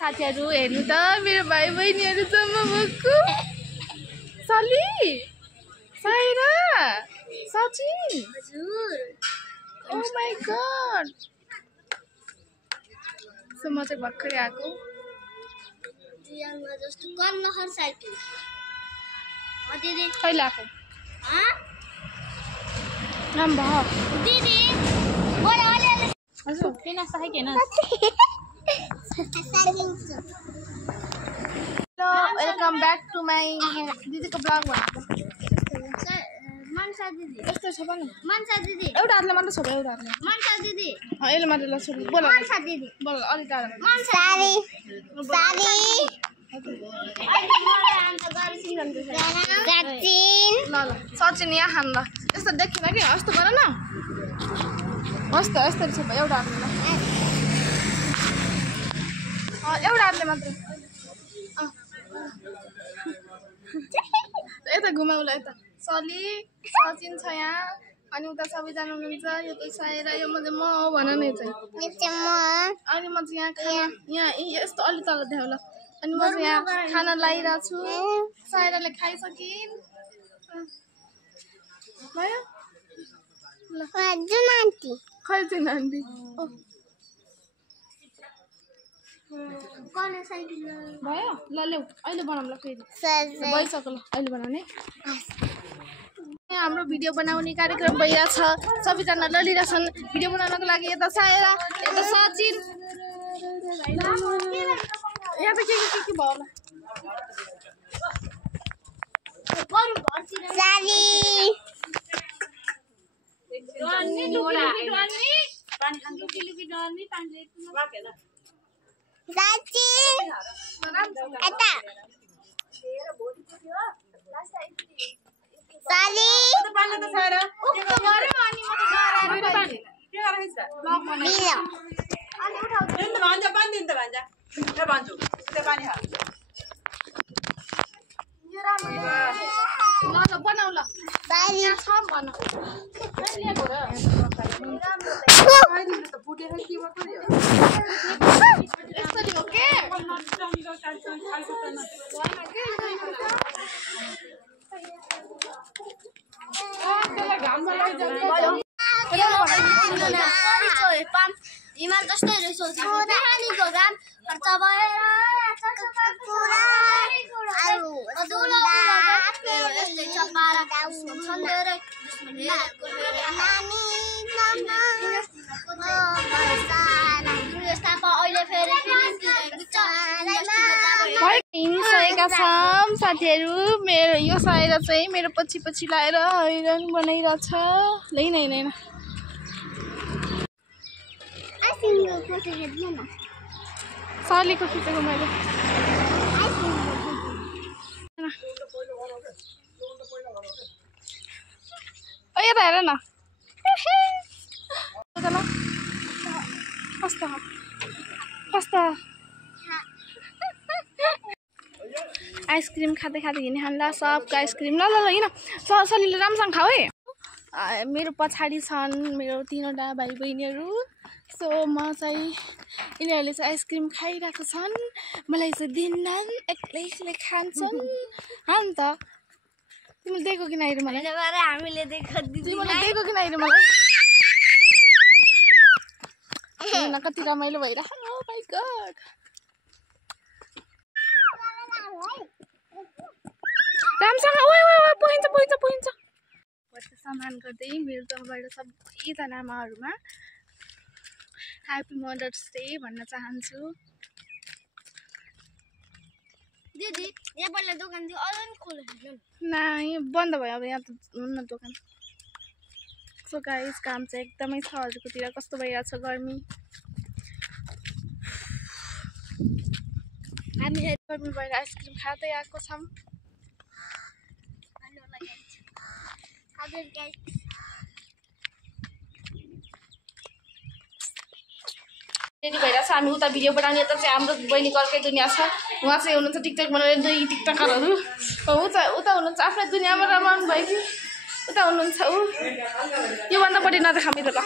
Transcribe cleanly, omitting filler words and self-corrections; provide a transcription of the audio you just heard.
साथीहरु हेर्नु त मेरो भाइ बहिनीहरु जम्मा भएको सली साइरा सचिन हजुर ओ माय गॉड सो म चाहिँ भर्खरै आएको जियामा जस्तो कन्नहर साइकल दिदी कहिले आएको नाम भयो दिदी बोला ओले हजुर किन सही किन hello welcome back to my दिदी को ब्लॉग मनसा दिदी यस्तो छ भने मनसा दिदी एउटा हातले मात्र छोड्यो एउटा हातले मनसा दिदी यसले मात्र ल छोड्यो बोल मनसा दिदी बोल अलि टाढा मनसा सारी ल ल सचिन यहाँ खान ल यस्तो देखिन कि यस्तो गर न यस्तो यस्तो छ एउटा हातले एउटा हातले मात्र यता घुमाउला यता सली सचिन छ यहाँ अनि उता सबैजना हुनुहुन्छ यो त सायरा यो म हो भन नै चाहिँ अनि म चाहिँ यहाँ यहाँ यस्तो अलि तल देखाउला अनि म चाहिँ यहाँ खाना लाइरहेको छु सायराले खाइसकिन् भयो ल खै चाहिँ नान्टी भयो ल ल्याउ अहिले बनाऊँ ल फेरि भइसक्यो ल अहिले बनाउने हाम्रो भिडियो बनाउने कार्यक्रम भइरहेछ सबैजना लडिरहेछन् भिडियो बनाउनको लागि यता सायरा यता सचिन यहाँ त के भयो बनाऊ ल हिमाल जस्तै रहेछ पानीको घाम खर्च भएर हिँडिसकेका छौँ साथीहरू मेरो यो सायरा चाहिँ मेरो पछि पछि लाएर हैरान बनाइरहेछ लेन हैन सालीको खिचेको मैले यता हेर न कस्तो कस्तो आइसक्रिम खाँदै खाँदै हिँड्ने खान्ला सबको आइसक्रिम ल ल ल हिँड सलीले राम्रोसँग खाऊ है मेरो पछाडि छन् मेरो 3वटा भाइ बहिनीहरू सो म चाहिँ यिनीहरूले चाहिँ आइसक्रिम खाइरहेको छन् मलाई चाहिँ दिन्नन् एक्लै खान्छन् हा नि त तिमीले दिएको किन आइरह मलाई हामीले तिमीले दिएको किन आइरह मलाई कति रमाइलो भइरहेको ओ माइ गॉड रामसँग ओइ ओइ पोइन्छ सामान गर्दै मेरो तर्फबाट सबैजना आमाहरूमा ह्यापी मदर्स डे भन्न चाहन्छु दिदी यहाँ पहिला दोकान थियो अझै खोलेको नाइ बन्द भयो अब यहाँ त हुन्न दोकान सो गाइस काम चाहिँ एकदमै छ हजुरकोतिर कस्तो भइरहेछ गर्मी हामी गर्मी भएर आइसक्रिम खाँदै आएको छौँ रेडी भइरहेछ हामी उता भिडियो बनाउने यता चाहिँ हाम्रो बहिनीको अर्कै दुनियाँ छ उहाँ चाहिँ हुनुहुन्छ टिकटक बनाउने दुई टिकटकरहरू उता हुनुहुन्छ आफ्नै दुनियाँमा रमाउनु भयो कि उता हुनुहुन्छ ऊ योभन्दा बढी नदेखा मेरो ल